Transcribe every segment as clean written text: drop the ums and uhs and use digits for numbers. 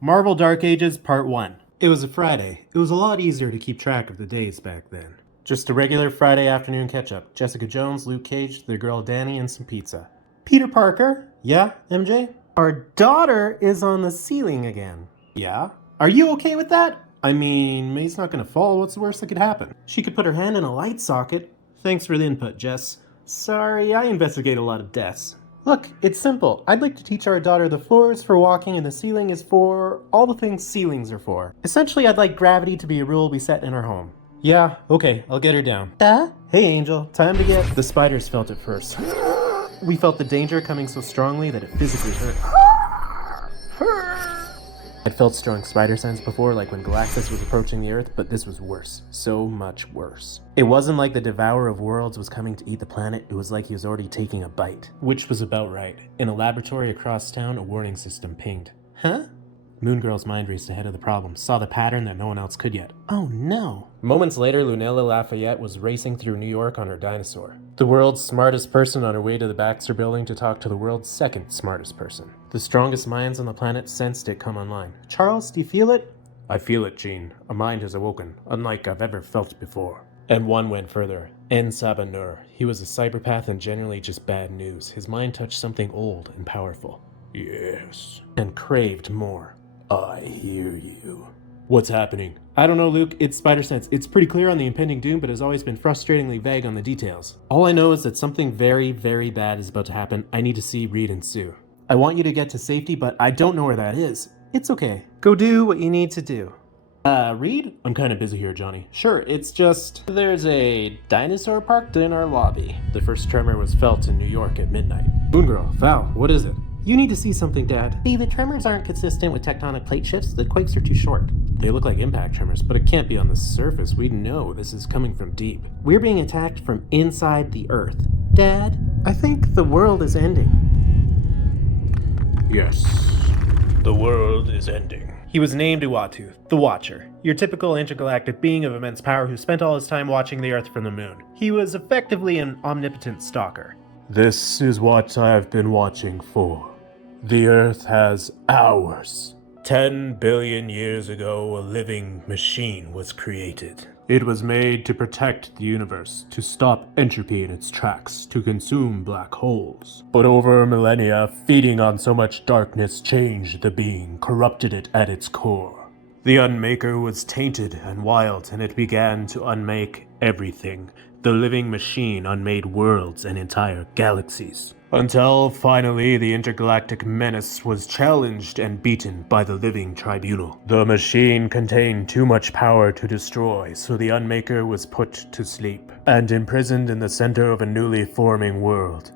Marvel Dark Ages Part 1. It was a Friday. It was a lot easier to keep track of the days back then. Just a regular Friday afternoon catch-up. Jessica Jones, Luke Cage, their girl Danny, and some pizza. Peter Parker? Yeah, MJ? Our daughter is on the ceiling again. Yeah? Are you okay with that? I mean, May's not gonna fall. What's the worst that could happen? She could put her hand in a light socket. Thanks for the input, Jess. Sorry, I investigate a lot of deaths. Look, it's simple. I'd like to teach our daughter the floor is for walking and the ceiling is for all the things ceilings are for. Essentially, I'd like gravity to be a rule we set in our home. Yeah, okay, I'll get her down. Hey, Angel, time to get... The spiders felt it first. We felt the danger coming so strongly that it physically hurt. I'd felt strong spider sense before, like when Galactus was approaching the Earth, but this was worse. So much worse. It wasn't like the Devourer of Worlds was coming to eat the planet, it was like he was already taking a bite. Which was about right. In a laboratory across town, a warning system pinged. Huh? Moon Girl's mind raced ahead of the problem, saw the pattern that no one else could yet. Oh no. Moments later, Lunella Lafayette was racing through New York on her dinosaur. The world's smartest person on her way to the Baxter building to talk to the world's second smartest person. The strongest minds on the planet sensed it come online. Charles, do you feel it? I feel it, Jean. A mind has awoken, unlike I've ever felt before. And one went further. En Sabanur. He was a cyberpath and generally just bad news. His mind touched something old and powerful. Yes. And craved more. I hear you. What's happening? I don't know, Luke. It's spider sense. It's pretty clear on the impending doom, but has always been frustratingly vague on the details. All I know is that something very, very bad is about to happen. I need to see Reed and Sue. I want you to get to safety, but I don't know where that is. It's okay. Go do what you need to do. Reed? I'm kind of busy here, Johnny. Sure, it's just... There's a dinosaur parked in our lobby. The first tremor was felt in New York at midnight. Moon Girl, Val, what is it? You need to see something, Dad. See, the tremors aren't consistent with tectonic plate shifts. The quakes are too short. They look like impact tremors, but it can't be on the surface. We know this is coming from deep. We're being attacked from inside the Earth. Dad, I think the world is ending. Yes, the world is ending. He was named Uatu, the Watcher, your typical intergalactic being of immense power who spent all his time watching the Earth from the moon. He was effectively an omnipotent stalker. This is what I've been watching for. The Earth has hours. 10 billion years ago, a living machine was created. It was made to protect the universe, to stop entropy in its tracks, to consume black holes. But over millennia, feeding on so much darkness changed the being, corrupted it at its core. The unmaker was tainted and wild, and it began to unmake everything. The living machine unmade worlds and entire galaxies. Until finally the intergalactic menace was challenged and beaten by the living tribunal. The machine contained too much power to destroy, so the unmaker was put to sleep and imprisoned in the center of a newly forming world,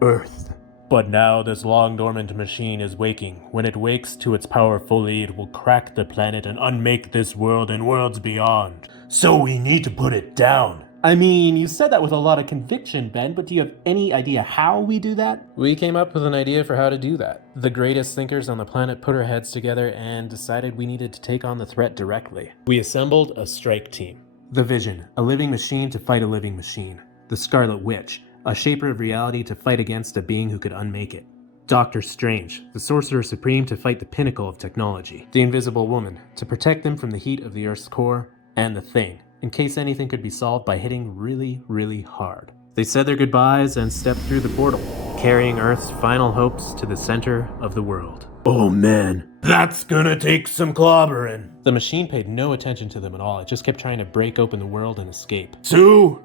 Earth. But now this long-dormant machine is waking. When it wakes to its power fully, it will crack the planet and unmake this world and worlds beyond. So we need to put it down. I mean, you said that with a lot of conviction, Ben, but do you have any idea how we do that? We came up with an idea for how to do that. The greatest thinkers on the planet put our heads together and decided we needed to take on the threat directly. We assembled a strike team. The Vision, a living machine to fight a living machine. The Scarlet Witch, a shaper of reality to fight against a being who could unmake it. Doctor Strange, the Sorcerer Supreme to fight the pinnacle of technology. The Invisible Woman, to protect them from the heat of the Earth's core. And the Thing, in case anything could be solved by hitting really, really hard. They said their goodbyes and stepped through the portal, carrying Earth's final hopes to the center of the world. Oh man, that's gonna take some clobbering. The machine paid no attention to them at all. It just kept trying to break open the world and escape. Sue!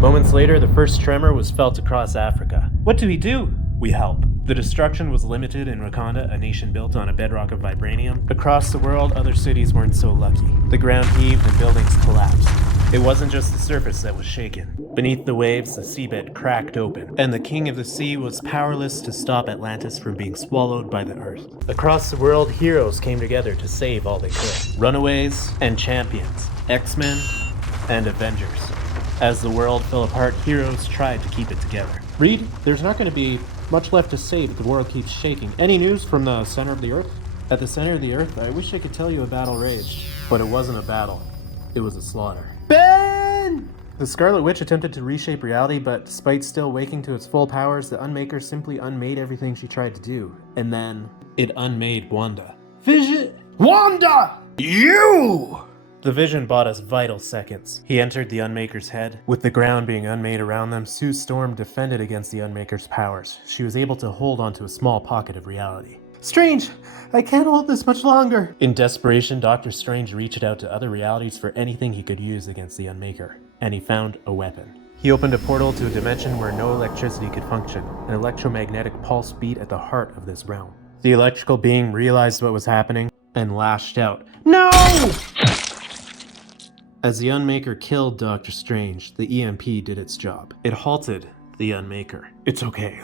Moments later, the first tremor was felt across Africa. What do we do? We help. The destruction was limited in Wakanda, a nation built on a bedrock of vibranium. Across the world, other cities weren't so lucky. The ground heaved and buildings collapsed. It wasn't just the surface that was shaken. Beneath the waves, the seabed cracked open, and the king of the sea was powerless to stop Atlantis from being swallowed by the earth. Across the world, heroes came together to save all they could. Runaways and champions, X-Men and Avengers. As the world fell apart, heroes tried to keep it together. Reed, there's not going to be much left to say, but the world keeps shaking. Any news from the center of the Earth? At the center of the Earth, I wish I could tell you a battle raged. But it wasn't a battle. It was a slaughter. Ben! The Scarlet Witch attempted to reshape reality, but despite still waking to its full powers, the Unmaker simply unmade everything she tried to do. And then, it unmade Wanda. Vision! Wanda! You! The vision bought us vital seconds. He entered the Unmaker's head. With the ground being unmade around them, Sue Storm defended against the Unmaker's powers. She was able to hold onto a small pocket of reality. Strange! I can't hold this much longer! In desperation, Dr. Strange reached out to other realities for anything he could use against the Unmaker, and he found a weapon. He opened a portal to a dimension where no electricity could function. An electromagnetic pulse beat at the heart of this realm. The electrical being realized what was happening and lashed out. No! As the Unmaker killed Dr. Strange, the EMP did its job. It halted the Unmaker. It's okay.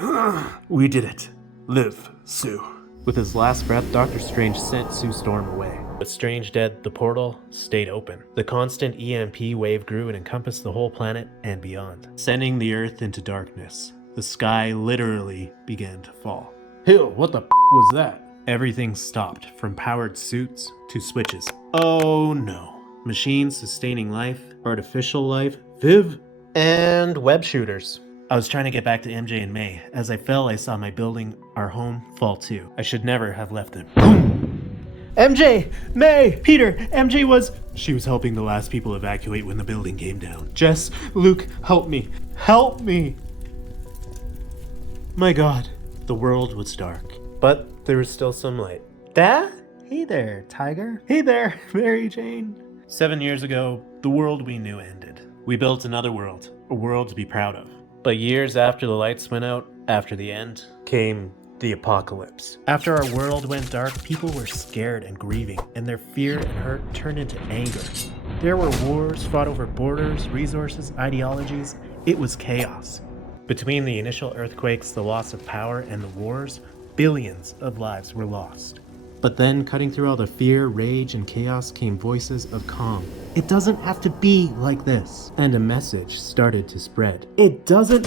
We did it. Live, Sue. With his last breath, Dr. Strange sent Sue Storm away. With Strange dead, the portal stayed open. The constant EMP wave grew and encompassed the whole planet and beyond, sending the Earth into darkness. The sky literally began to fall. Hill, what the was that? Everything stopped, from powered suits to switches. Oh no. Machines sustaining life, artificial life, Viv, and web shooters. I was trying to get back to MJ and May. As I fell, I saw my building, our home, fall too. I should never have left them. MJ! May! Peter! MJ was... She was helping the last people evacuate when the building came down. Jess, Luke, help me. Help me! My God. The world was dark, but there was still some light. Dad? Hey there, Tiger. Hey there, Mary Jane. 7 years ago, the world we knew ended. We built another world, a world to be proud of. But years after the lights went out, after the end, came the apocalypse. After our world went dark, people were scared and grieving, and their fear and hurt turned into anger. There were wars fought over borders, resources, ideologies. It was chaos. Between the initial earthquakes, the loss of power, and the wars, billions of lives were lost. But then, cutting through all the fear, rage, and chaos came voices of calm. It doesn't have to be like this. And a message started to spread. It doesn't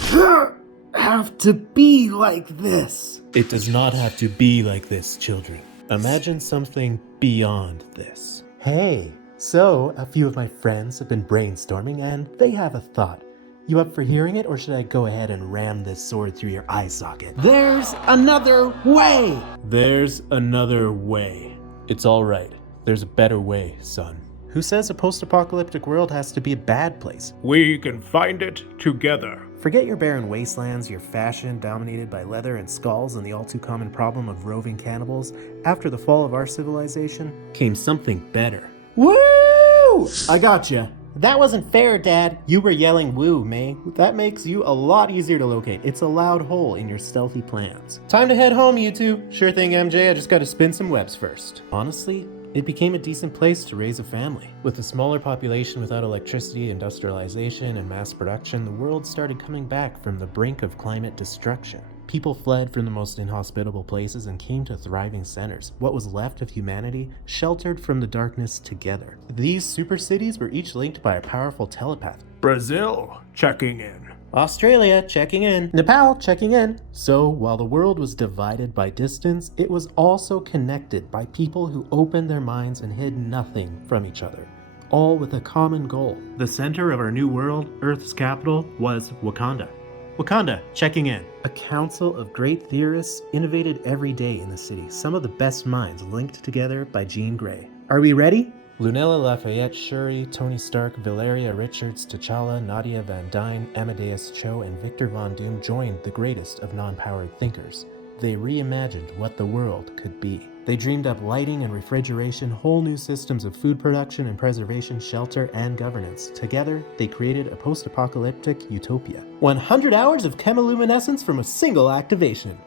have to be like this. It does not have to be like this, children. Imagine something beyond this. Hey, so a few of my friends have been brainstorming and they have a thought. You up for hearing it, or should I go ahead and ram this sword through your eye socket? There's another way! There's another way. It's all right. There's a better way, son. Who says a post-apocalyptic world has to be a bad place? We can find it together. Forget your barren wastelands, your fashion dominated by leather and skulls, and the all-too-common problem of roving cannibals. After the fall of our civilization, came something better. Woo! I gotcha. That wasn't fair, Dad. You were yelling woo, May. That makes you a lot easier to locate. It's a loud hole in your stealthy plans. Time to head home, you two. Sure thing, MJ. I just gotta spin some webs first. Honestly, it became a decent place to raise a family. With a smaller population without electricity, industrialization, and mass production, the world started coming back from the brink of climate destruction. People fled from the most inhospitable places and came to thriving centers. What was left of humanity sheltered from the darkness together. These super cities were each linked by a powerful telepath. Brazil, checking in. Australia, checking in. Nepal, checking in. So, while the world was divided by distance, it was also connected by people who opened their minds and hid nothing from each other. All with a common goal. The center of our new world, Earth's capital, was Wakanda. Wakanda, checking in. A council of great theorists innovated every day in the city, some of the best minds linked together by Jean Grey. Are we ready? Lunella Lafayette, Shuri, Tony Stark, Valeria Richards, T'Challa, Nadia Van Dyne, Amadeus Cho, and Victor Von Doom joined the greatest of non-powered thinkers. They reimagined what the world could be. They dreamed up lighting and refrigeration, whole new systems of food production and preservation, shelter, and governance. Together, they created a post-apocalyptic utopia. 100 hours of chemiluminescence from a single activation.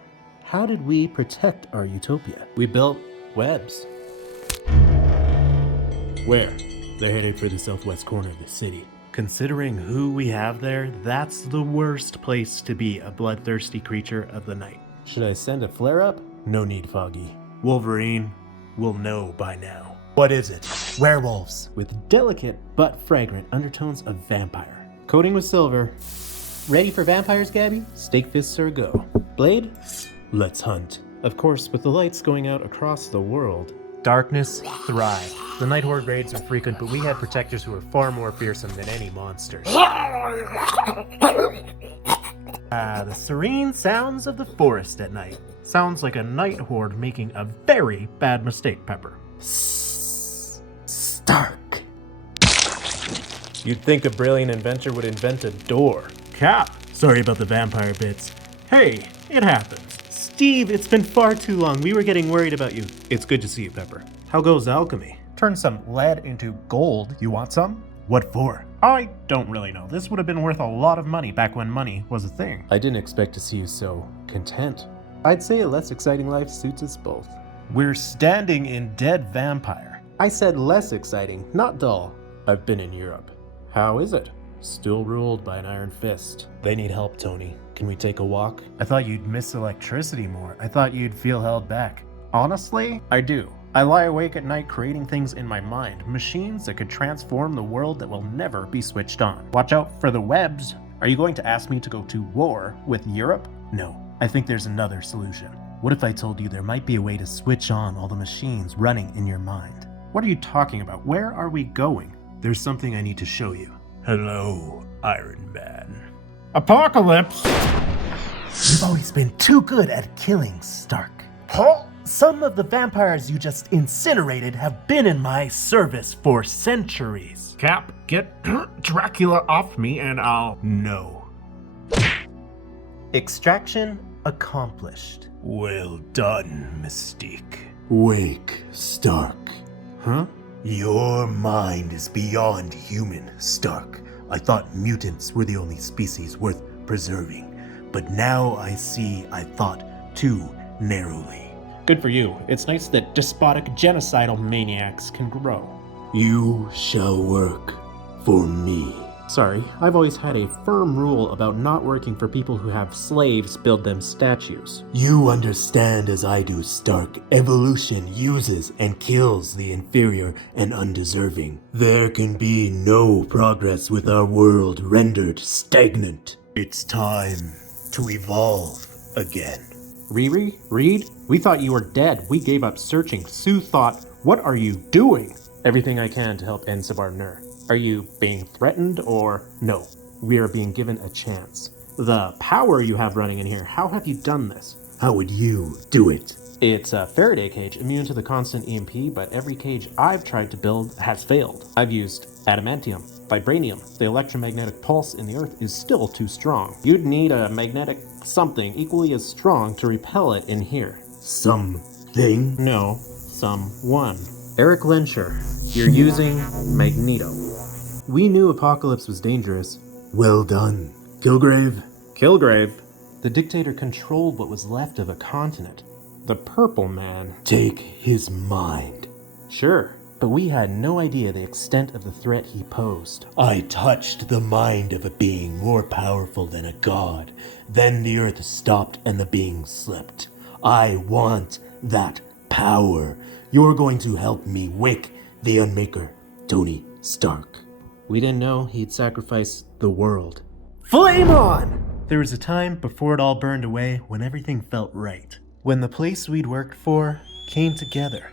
How did we protect our utopia? We built webs. Where? They're headed for the southwest corner of the city. Considering who we have there, that's the worst place to be a bloodthirsty creature of the night. Should I send a flare-up? No need, Foggy. Wolverine will know by now. What is it? Werewolves. With delicate but fragrant undertones of vampire. Coating with silver. Ready for vampires, Gabby? Steak fists are a go. Blade? Let's hunt. Of course, with the lights going out across the world, Darkness thrived. The Night Horde raids were frequent, but we had protectors who were far more fearsome than any monsters. The serene sounds of the forest at night. Sounds like a Night Horde making a very bad mistake, Pepper. Stark. You'd think a brilliant inventor would invent a door. Cap, sorry about the vampire bits. Hey, it happens. Steve, it's been far too long. We were getting worried about you. It's good to see you, Pepper. How goes alchemy? Turn some lead into gold. You want some? What for? I don't really know. This would have been worth a lot of money back when money was a thing. I didn't expect to see you so content. I'd say a less exciting life suits us both. We're standing in dead vampire. I said less exciting, not dull. I've been in Europe. How is it? Still ruled by an iron fist. They need help, Tony. Can we take a walk? I thought you'd miss electricity more. I thought you'd feel held back. Honestly, I do. I lie awake at night creating things in my mind. Machines that could transform the world that will never be switched on. Watch out for the webs. Are you going to ask me to go to war with Europe? No. I think there's another solution. What if I told you there might be a way to switch on all the machines running in your mind? What are you talking about? Where are we going? There's something I need to show you. Hello, Iron Man. Apocalypse! You've always been too good at killing, Stark. Huh? Some of the vampires you just incinerated have been in my service for centuries. Cap, get Dracula off me and I'll... No. Extraction accomplished. Well done, Mystique. Wake, Stark. Huh? Your mind is beyond human, Stark. I thought mutants were the only species worth preserving, but now I see I thought too narrowly. Good for you. It's nice that despotic, genocidal maniacs can grow. You shall work for me. Sorry, I've always had a firm rule about not working for people who have slaves build them statues. You understand as I do, Stark. Evolution uses and kills the inferior and undeserving. There can be no progress with our world rendered stagnant. It's time to evolve again. Riri? Reed? We thought you were dead. We gave up searching. Sue thought, what are you doing? Everything I can to help end Sabar Nur. Are you being threatened or no? We are being given a chance. The power you have running in here, how have you done this? How would you do it? It's a Faraday cage, immune to the constant EMP, but every cage I've tried to build has failed. I've used adamantium, vibranium. The electromagnetic pulse in the earth is still too strong. You'd need a magnetic something equally as strong to repel it in here. Something? No, someone. Eric Lensher, you're using Magneto. We knew Apocalypse was dangerous. Well done, Kilgrave. Kilgrave? The dictator controlled what was left of a continent. The Purple Man. Take his mind. Sure, but we had no idea the extent of the threat he posed. I touched the mind of a being more powerful than a god. Then the earth stopped and the being slept. I want that power. You're going to help me wake the Unmaker, Tony Stark. We didn't know he'd sacrifice the world. Flame on! There was a time before it all burned away when everything felt right. When the place we'd worked for came together.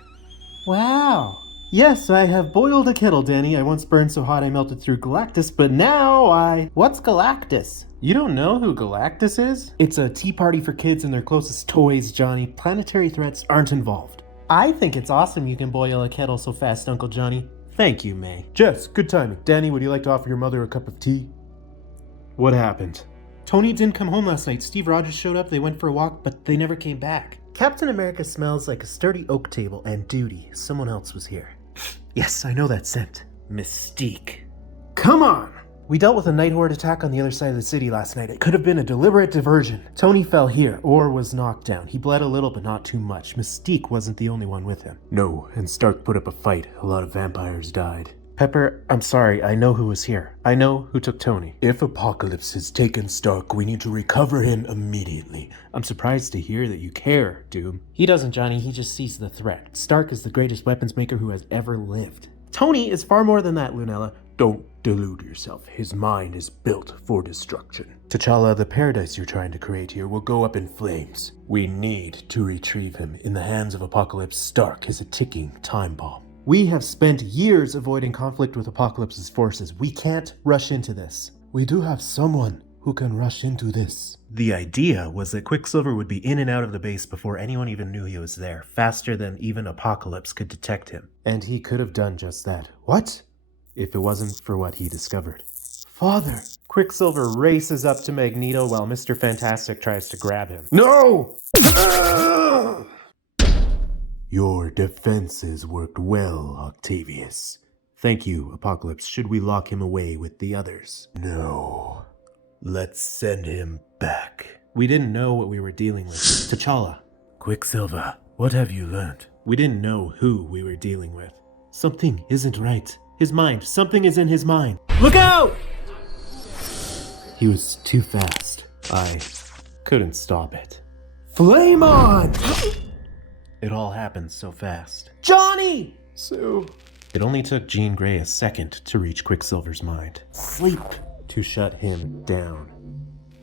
Wow. Yes, I have boiled a kettle, Danny. I once burned so hot I melted through Galactus, but now What's Galactus? You don't know who Galactus is? It's a tea party for kids and their closest toys, Johnny. Planetary threats aren't involved. I think it's awesome you can boil a kettle so fast, Uncle Johnny. Thank you, May. Jess, good timing. Danny, would you like to offer your mother a cup of tea? What happened? Tony didn't come home last night. Steve Rogers showed up, they went for a walk, but they never came back. Captain America smells like a sturdy oak table and duty. Someone else was here. Yes, I know that scent. Mystique. Come on! We dealt with a Night Horde attack on the other side of the city last night. It could have been a deliberate diversion. Tony fell here, or was knocked down. He bled a little, but not too much. Mystique wasn't the only one with him. No, and Stark put up a fight. A lot of vampires died. Pepper, I'm sorry. I know who was here. I know who took Tony. If Apocalypse has taken Stark, we need to recover him immediately. I'm surprised to hear that you care, Doom. He doesn't, Johnny. He just sees the threat. Stark is the greatest weapons maker who has ever lived. Tony is far more than that, Lunella. Don't delude yourself. His mind is built for destruction. T'Challa, the paradise you're trying to create here will go up in flames. We need to retrieve him. In the hands of Apocalypse, Stark is a ticking time bomb. We have spent years avoiding conflict with Apocalypse's forces. We can't rush into this. We do have someone who can rush into this. The idea was that Quicksilver would be in and out of the base before anyone even knew he was there, faster than even Apocalypse could detect him. And he could have done just that. What? If it wasn't for what he discovered. Father! Quicksilver races up to Magneto while Mr. Fantastic tries to grab him. No! Your defenses worked well, Octavius. Thank you, Apocalypse. Should we lock him away with the others? No. Let's send him back. We didn't know what we were dealing with. T'Challa. Quicksilver, what have you learned? We didn't know who we were dealing with. Something isn't right. His mind. Something is in his mind. Look out! He was too fast. I couldn't stop it. Flame on! It all happened so fast. Johnny! Sue. It only took Jean Grey a second to reach Quicksilver's mind. Sleep. To shut him down.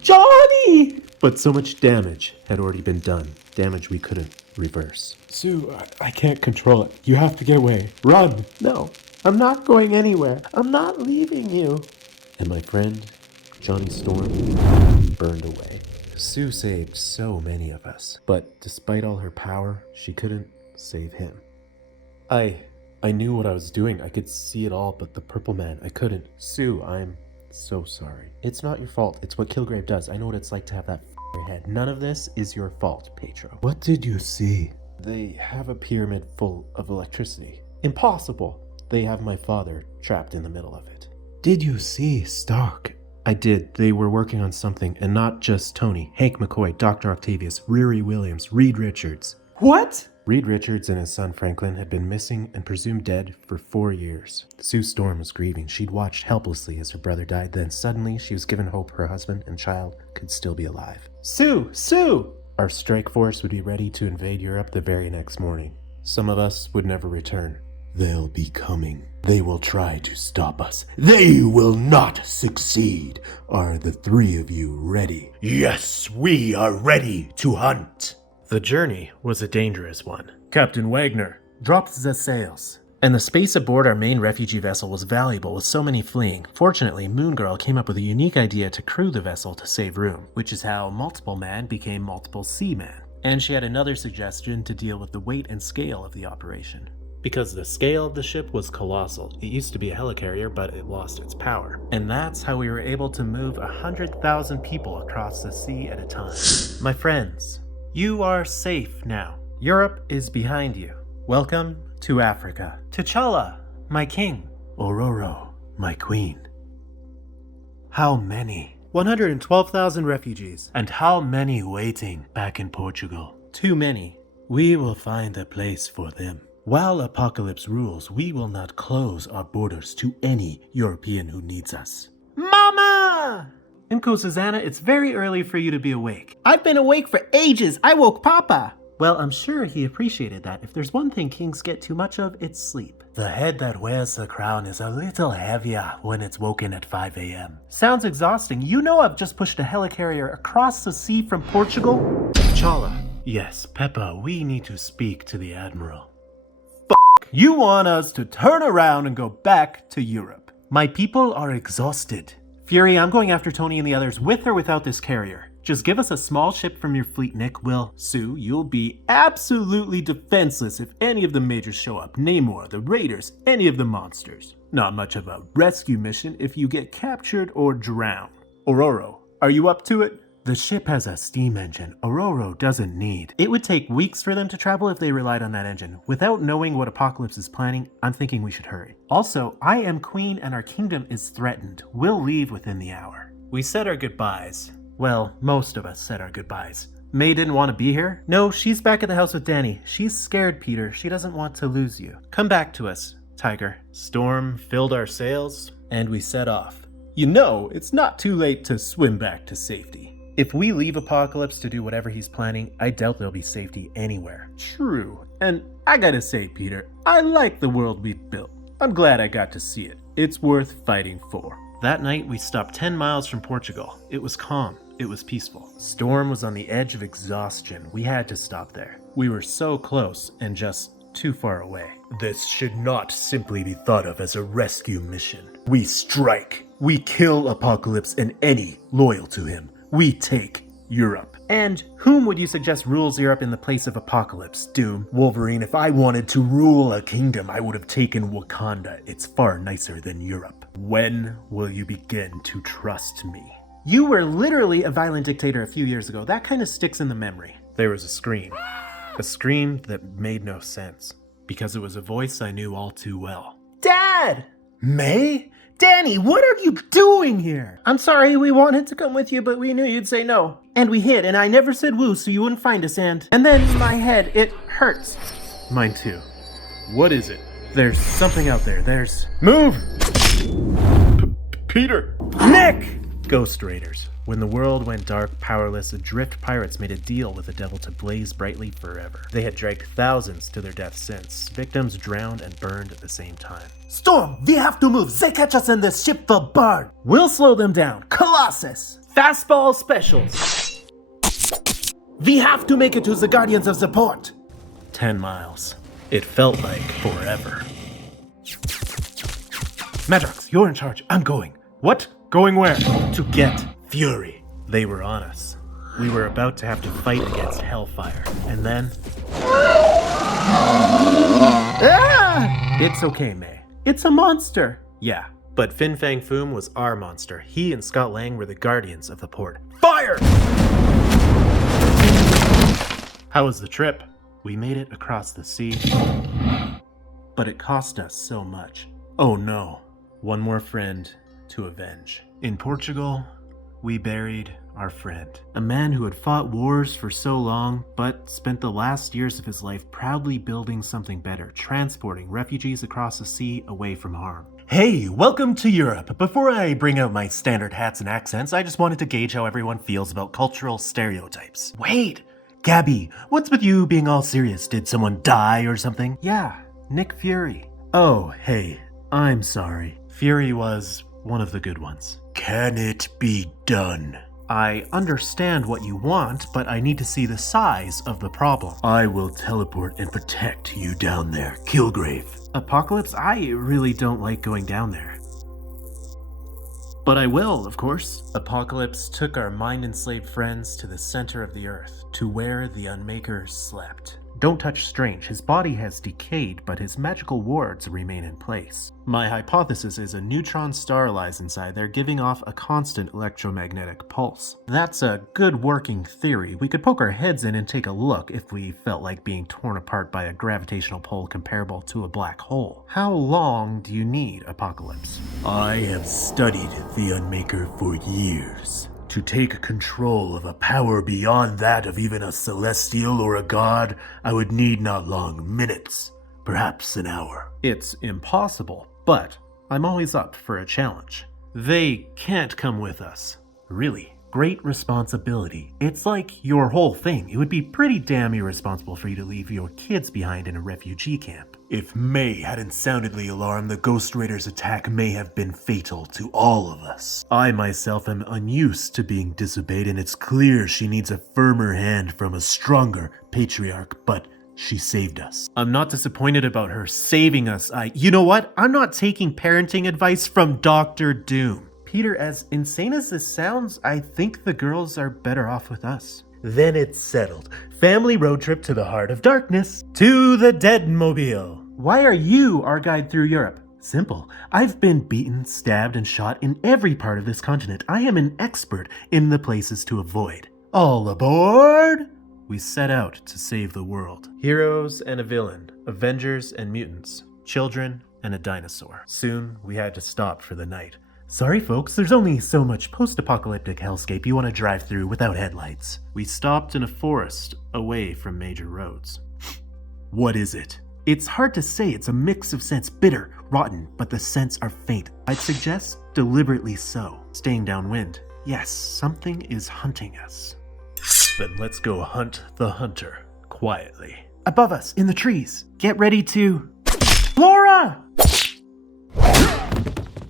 Johnny! But so much damage had already been done. Damage we couldn't reverse. Sue, I can't control it. You have to get away. Run! No, I'm not going anywhere. I'm not leaving you. And my friend, Johnny Storm, burned away. Sue saved so many of us. But despite all her power, she couldn't save him. I knew what I was doing. I could see it all, but the Purple Man, I couldn't. Sue, I'm so sorry. It's not your fault. It's what Kilgrave does. I know what it's like to have that head. None of this is your fault, Petro. What did you see? They have a pyramid full of electricity. Impossible. They have my father trapped in the middle of it. Did you see Stark? I did. They were working on something, and not just Tony. Hank McCoy, Dr. Octavius, Riri Williams, Reed Richards. What? Reed Richards and his son Franklin had been missing and presumed dead for 4 years. Sue Storm was grieving. She'd watched helplessly as her brother died. Then suddenly she was given hope her husband and child could still be alive. Sue! Sue! Our strike force would be ready to invade Europe the very next morning. Some of us would never return. They'll be coming. They will try to stop us. They will not succeed. Are the three of you ready? Yes, we are ready to hunt. The journey was a dangerous one. Captain Wagner dropped the sails. And the space aboard our main refugee vessel was valuable with so many fleeing. Fortunately, Moon Girl came up with a unique idea to crew the vessel to save room, which is how Multiple Man became Multiple Seaman. And she had another suggestion to deal with the weight and scale of the operation. Because the scale of the ship was colossal. It used to be a helicarrier, but it lost its power. And that's how we were able to move 100,000 people across the sea at a time. My friends, you are safe now. Europe is behind you. Welcome to Africa. T'Challa, my king. Ororo, my queen. How many? 112,000 refugees. And how many waiting back in Portugal? Too many. We will find a place for them. While Apocalypse rules, we will not close our borders to any European who needs us. Mama! Imco Susanna, it's very early for you to be awake. I've been awake for ages. I woke Papa. Well, I'm sure he appreciated that. If there's one thing kings get too much of, it's sleep. The head that wears the crown is a little heavier when it's woken at 5 a.m. Sounds exhausting. You know I've just pushed a helicarrier across the sea from Portugal? T'Challa. Yes, Peppa, we need to speak to the Admiral. You want us to turn around and go back to Europe. My people are exhausted. Fury, I'm going after Tony and the others with or without this carrier. Just give us a small ship from your fleet, Nick. Sue, you'll be absolutely defenseless if any of the majors show up. Namor, the Raiders, any of the monsters. Not much of a rescue mission if you get captured or drown. Ororo, are you up to it? The ship has a steam engine. Ororo doesn't need. It would take weeks for them to travel if they relied on that engine. Without knowing what Apocalypse is planning, I'm thinking we should hurry. Also, I am queen and our kingdom is threatened. We'll leave within the hour. We said our goodbyes. Well, most of us said our goodbyes. May didn't want to be here? No, she's back at the house with Danny. She's scared, Peter. She doesn't want to lose you. Come back to us, Tiger. Storm filled our sails, and we set off. You know, it's not too late to swim back to safety. If we leave Apocalypse to do whatever he's planning, I doubt there'll be safety anywhere. True. And I gotta say, Peter, I like the world we've built. I'm glad I got to see it. it's worth fighting for. That night, we stopped 10 miles from Portugal. It was calm. It was peaceful. Storm was on the edge of exhaustion. We had to stop there. We were so close and just too far away. This should not simply be thought of as a rescue mission. We strike. We kill Apocalypse and any loyal to him. We take Europe. And whom would you suggest rules Europe in the place of Apocalypse, Doom? Wolverine, if I wanted to rule a kingdom, I would have taken Wakanda. It's far nicer than Europe. When will you begin to trust me? You were literally a violent dictator a few years ago. That kind of sticks in the memory. There was a scream. A scream that made no sense, because it was a voice I knew all too well. Dad! May? Danny, what are you doing here? I'm sorry, we wanted to come with you, but we knew you'd say no. And we hid, and I never said woo so you wouldn't find us, and then my head, it hurts. Mine too. What is it? There's something out there. Move! Peter! Nick! Ghost Raiders. When the world went dark, powerless, adrift pirates made a deal with the devil to blaze brightly forever. They had dragged thousands to their death since. Victims drowned and burned at the same time. Storm, we have to move. They catch us in this ship for burn. We'll slow them down. Colossus! Fastball specials! We have to make it to the Guardians of the Port. 10 miles. It felt like forever. Madrox, you're in charge. I'm going. What? Going where? To get Fury. They were on us. We were about to have to fight against Hellfire. And then... Ah! It's okay, May. It's a monster. Yeah, but Fin Fang Foom was our monster. He and Scott Lang were the guardians of the port. Fire! How was the trip? We made it across the sea. But it cost us so much. Oh no. One more friend to avenge. In Portugal, we buried our friend. A man who had fought wars for so long, but spent the last years of his life proudly building something better, transporting refugees across the sea away from harm. Hey, welcome to Europe. Before I bring out my standard hats and accents, I just wanted to gauge how everyone feels about cultural stereotypes. Wait, Gabby, what's with you being all serious? Did someone die or something? Yeah, Nick Fury. Oh, hey, I'm sorry. Fury was one of the good ones. Can it be done? I understand what you want, but I need to see the size of the problem. I will teleport and protect you down there, Killgrave. Apocalypse, I really don't like going down there. But I will, of course. Apocalypse took our mind-enslaved friends to the center of the earth, to where the unmaker slept. Don't touch Strange. His body has decayed, but his magical wards remain in place. My hypothesis is a neutron star lies inside there, giving off a constant electromagnetic pulse. That's a good working theory. We could poke our heads in and take a look if we felt like being torn apart by a gravitational pull comparable to a black hole. How long do you need, Apocalypse? I have studied the Unmaker for years. To take control of a power beyond that of even a celestial or a god, I would need not long, minutes, perhaps an hour. It's impossible, but I'm always up for a challenge. They can't come with us. Really, great responsibility. It's like your whole thing. It would be pretty damn irresponsible for you to leave your kids behind in a refugee camp. If May hadn't sounded the alarm, the Ghost Raiders' attack may have been fatal to all of us. I myself am unused to being disobeyed, and it's clear she needs a firmer hand from a stronger patriarch, but she saved us. I'm not disappointed about her saving us. You know what? I'm not taking parenting advice from Dr. Doom. Peter, as insane as this sounds, I think the girls are better off with us. Then it's settled. Family road trip to the heart of darkness. To the Dead Mobile. Why are you our guide through Europe? Simple. I've been beaten, stabbed, and shot in every part of this continent. I am an expert in the places to avoid. All aboard! We set out to save the world. Heroes and a villain. Avengers and mutants. Children and a dinosaur. Soon, we had to stop for the night. Sorry folks, there's only so much post-apocalyptic hellscape you want to drive through without headlights. We stopped in a forest, away from major roads. What is it? It's hard to say. It's a mix of scents, bitter, rotten, but the scents are faint. I'd suggest deliberately so. Staying downwind. Yes, something is hunting us. Then let's go hunt the hunter, quietly. Above us, in the trees. Get ready to... Laura!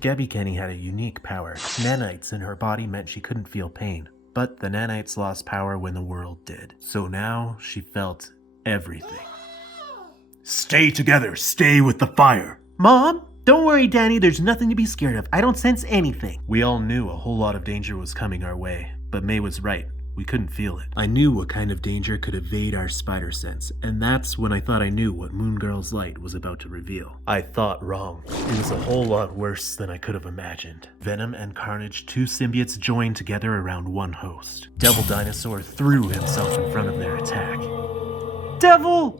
Gabby Kenny had a unique power. Nanites in her body meant she couldn't feel pain. But the nanites lost power when the world did. So now she felt everything. Stay together. Stay with the fire. Mom? Don't worry, Danny. There's nothing to be scared of. I don't sense anything. We all knew a whole lot of danger was coming our way. But May was right. We couldn't feel it. I knew what kind of danger could evade our spider sense, and that's when I thought I knew what Moon Girl's light was about to reveal. I thought wrong. It was a whole lot worse than I could have imagined. Venom and Carnage, two symbiotes joined together around one host. Devil Dinosaur threw himself in front of their attack. Devil!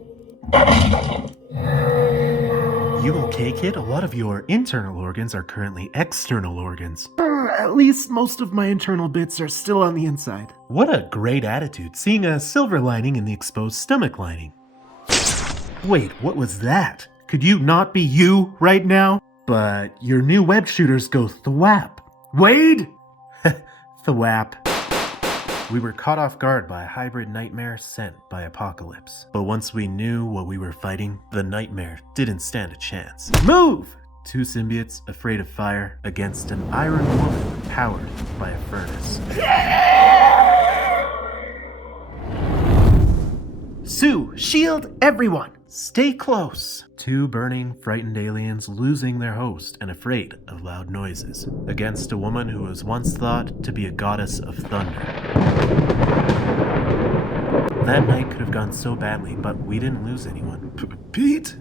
You okay, kid? A lot of your internal organs are currently external organs. At least most of my internal bits are still on the inside. What a great attitude, seeing a silver lining in the exposed stomach lining. Wait, what was that? Could you not be you right now? But your new web shooters go thwap. Wade? Thwap. We were caught off guard by a hybrid nightmare sent by Apocalypse. But once we knew what we were fighting, the nightmare didn't stand a chance. Move! Two symbiotes afraid of fire against an iron woman powered by a furnace. Sue, shield everyone! Stay close! Two burning, frightened aliens losing their host and afraid of loud noises against a woman who was once thought to be a goddess of thunder. That night could have gone so badly, but we didn't lose anyone. Pete?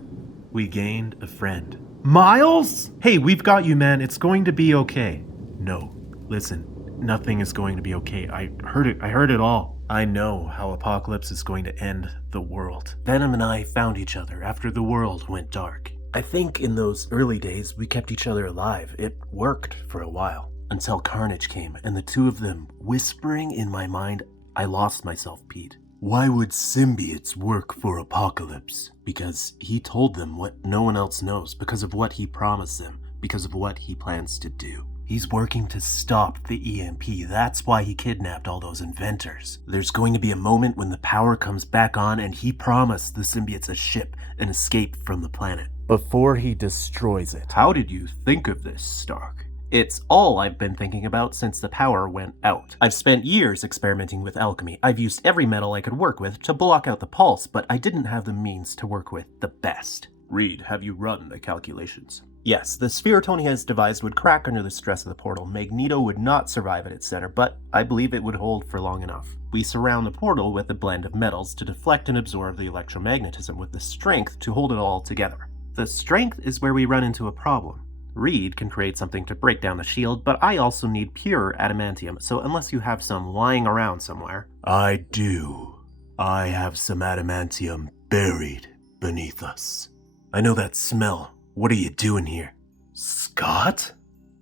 We gained a friend. Miles? Hey, we've got you, man. It's going to be okay. No, listen. Nothing is going to be okay. I heard it all. I know how Apocalypse is going to end the world. Venom and I found each other after the world went dark. I think in those early days we kept each other alive. It worked for a while. Until Carnage came, and the two of them whispering in my mind, I lost myself, Pete. Why would symbiotes work for Apocalypse? Because he told them what no one else knows, because of what he promised them, because of what he plans to do. He's working to stop the EMP. That's why he kidnapped all those inventors. There's going to be a moment when the power comes back on, and he promised the symbiotes a ship, an escape from the planet, before he destroys it. How did you think of this, Stark? It's all I've been thinking about since the power went out. I've spent years experimenting with alchemy. I've used every metal I could work with to block out the pulse, but I didn't have the means to work with the best. Reed, have you run the calculations? Yes, the sphere Tony has devised would crack under the stress of the portal. Magneto would not survive at its center, but I believe it would hold for long enough. We surround the portal with a blend of metals to deflect and absorb the electromagnetism with the strength to hold it all together. The strength is where we run into a problem. Reed can create something to break down the shield, but I also need pure adamantium, so unless you have some lying around somewhere... I do. I have some adamantium buried beneath us. I know that smell. What are you doing here? Scott?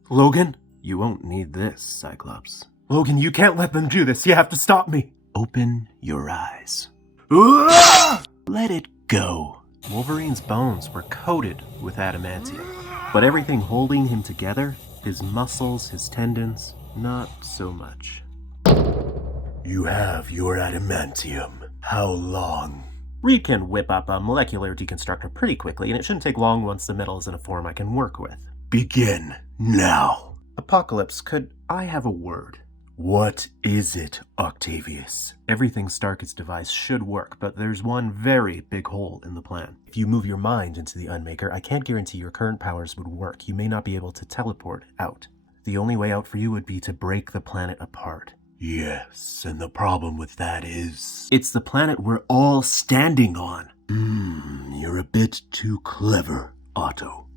Logan? You won't need this, Cyclops. Logan, you can't let them do this. You have to stop me. Open your eyes. Let it go. Wolverine's bones were coated with adamantium. But everything holding him together, his muscles, his tendons, not so much. You have your adamantium. How long? Reed can whip up a molecular deconstructor pretty quickly, and it shouldn't take long once the metal is in a form I can work with. Begin now. Apocalypse, could I have a word? What is it, Octavius? Everything Stark has devised should work, but there's one very big hole in the plan. If you move your mind into the Unmaker, I can't guarantee your current powers would work. You may not be able to teleport out. The only way out for you would be to break the planet apart. Yes, and the problem with that is... It's the planet we're all standing on. You're a bit too clever, Otto.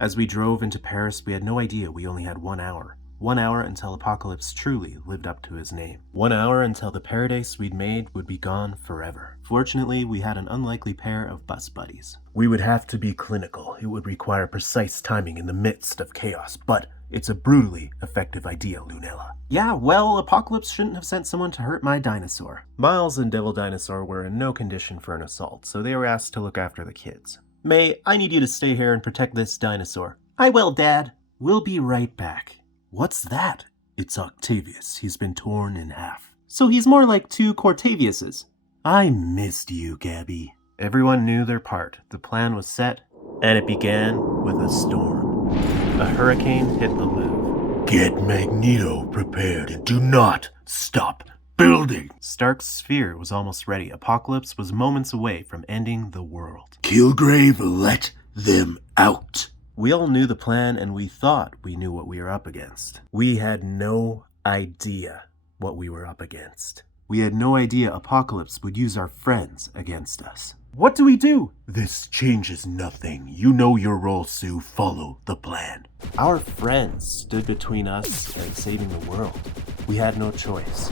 As we drove into Paris, we had no idea we only had 1 hour. 1 hour until Apocalypse truly lived up to his name. 1 hour until the paradise we'd made would be gone forever. Fortunately, we had an unlikely pair of bus buddies. We would have to be clinical. It would require precise timing in the midst of chaos, but it's a brutally effective idea, Lunella. Yeah, well, Apocalypse shouldn't have sent someone to hurt my dinosaur. Miles and Devil Dinosaur were in no condition for an assault, so they were asked to look after the kids. May, I need you to stay here and protect this dinosaur. I will, Dad. We'll be right back. What's that? It's Octavius. He's been torn in half. So he's more like two Cortaviuses. I missed you, Gabby. Everyone knew their part. The plan was set, and it began with a storm. A hurricane hit the move. Get Magneto prepared and do not stop building. Stark's sphere was almost ready. Apocalypse was moments away from ending the world. Kilgrave, let them out. We all knew the plan, and we thought we knew what we were up against. We had no idea what we were up against. We had no idea Apocalypse would use our friends against us. What do we do? This changes nothing. You know your role, Sue. Follow the plan. Our friends stood between us and saving the world. We had no choice.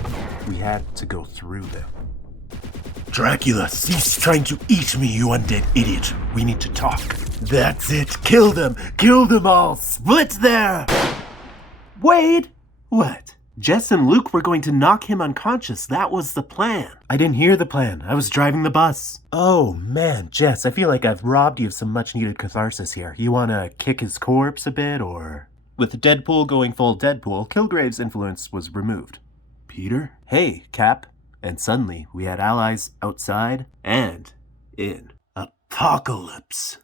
We had to go through them. Dracula, cease trying to eat me, you undead idiot. We need to talk. That's it. Kill them. Kill them all. Split there. Wade! What? Jess and Luke were going to knock him unconscious. That was the plan. I didn't hear the plan. I was driving the bus. Oh man, Jess, I feel like I've robbed you of some much needed catharsis here. You wanna kick his corpse a bit, or? With Deadpool going full Deadpool, Kilgrave's influence was removed. Peter? Hey, Cap. And suddenly, we had allies outside and in. Apocalypse.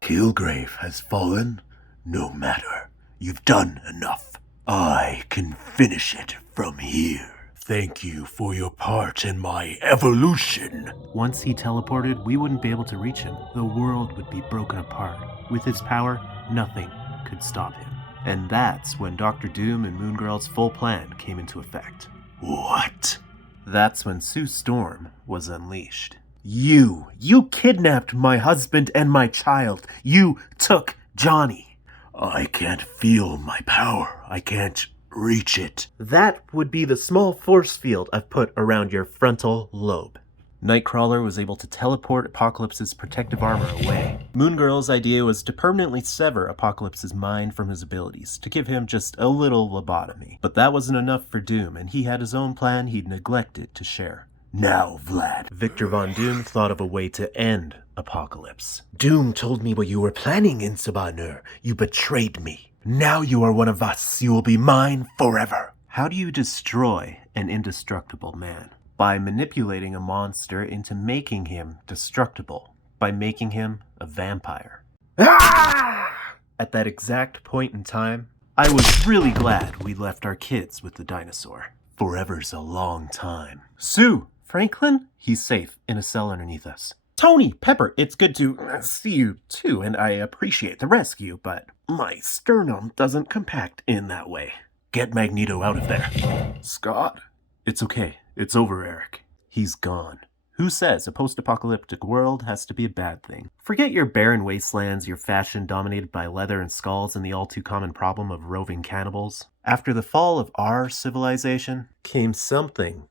Kilgrave has fallen. No matter. You've done enough. I can finish it from here. Thank you for your part in my evolution. Once he teleported, we wouldn't be able to reach him. The world would be broken apart. With his power, nothing could stop him. And that's when Dr. Doom and Moon Girl's full plan came into effect. What? That's when Sue Storm was unleashed. You kidnapped my husband and my child. You took Johnny. I can't feel my power. I can't reach it. That would be the small force field I've put around your frontal lobe. Nightcrawler was able to teleport Apocalypse's protective armor away. Moon Girl's idea was to permanently sever Apocalypse's mind from his abilities, to give him just a little lobotomy. But that wasn't enough for Doom, and he had his own plan he'd neglected to share. Now, Vlad. Victor Von Doom thought of a way to end Apocalypse. Doom told me what you were planning, Insabanur. You betrayed me. Now you are one of us. You will be mine forever. How do you destroy an indestructible man? By manipulating a monster into making him destructible. By making him a vampire. Ah! At that exact point in time, I was really glad we left our kids with the dinosaur. Forever's a long time. Sue! Franklin? He's safe in a cell underneath us. Tony! Pepper! It's good to see you too, and I appreciate the rescue, but my sternum doesn't compact in that way. Get Magneto out of there. Scott? It's okay. It's over, Eric. He's gone. Who says a post-apocalyptic world has to be a bad thing? Forget your barren wastelands, your fashion dominated by leather and skulls, and the all-too-common problem of roving cannibals. After the fall of our civilization came something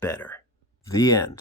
better. The end.